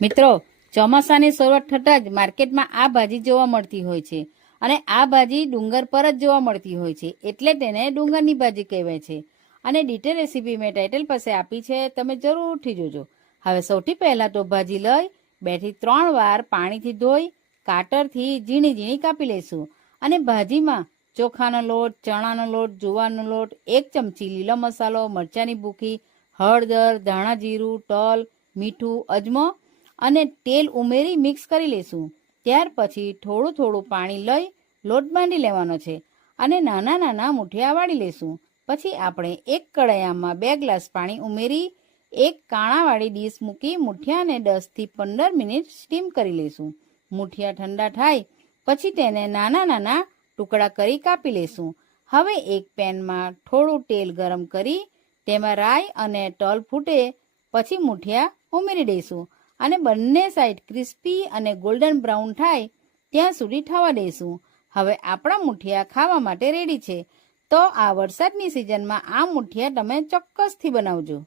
મિત્રો, ચોમાસાની શરૂઆત થતાં જ માર્કેટમાં આ ભાજી જોવા મળતી હોય છે અને આ ભાજી ડુંગર પર જ જોવા મળતી હોય છે, એટલે તેને ડુંગરની ભાજી કહેવાય છે. અને ડિટેલ રેસીપી મેં ટાઇટલ પાસે આપી છે, તમે જરૂરથી જોજો. હવે સૌથી પહેલાં તો ભાજી લઈ 2 થી 3 વાર પાણીથી ધોઈ કાતરથી ઝીણી ઝીણી કાપી લઈશું. અને ભાજીમાં ચોખાનો લોટ, ચણાનો લોટ, જુવારનો લોટ, 1 ચમચી લીલો મસાલો, મરચાંની ભૂકી, હળદર, ધાણા જીરું, તલ, મીઠું, અજમો અને તેલ ઉમેરી મિક્સ કરી લઈશું. ત્યાર પછી થોડું થોડું પાણી લઈ લોટ બાંધી લેવાનો છે અને નાના નાના મુઠિયા વાળી લઈશું. પછી આપણે એક કડાયામાં 2 ગ્લાસ પાણી ઉમેરી એક કાણાવાળી ડીશ મૂકી મુઠિયાને 10 થી 15 મિનિટ સ્ટીમ કરી લઈશું. મુઠિયા ઠંડા થાય પછી તેને નાના નાના ટુકડા કરી કાપી લઈશું. હવે એક પેનમાં થોડું તેલ ગરમ કરી તેમાં રાઈ અને તલ ફૂટે પછી મુઠિયા ઉમેરી દઈશું અને બંને સાઈડ ક્રિસ્પી અને ગોલ્ડન બ્રાઉન થાય ત્યાં સુધી થવા દઈશું. હવે આપણા મુઠિયા ખાવા માટે રેડી છે. તો આ વરસાદની સિઝનમાં આ મુઠિયા તમે ચોક્કસથી બનાવજો.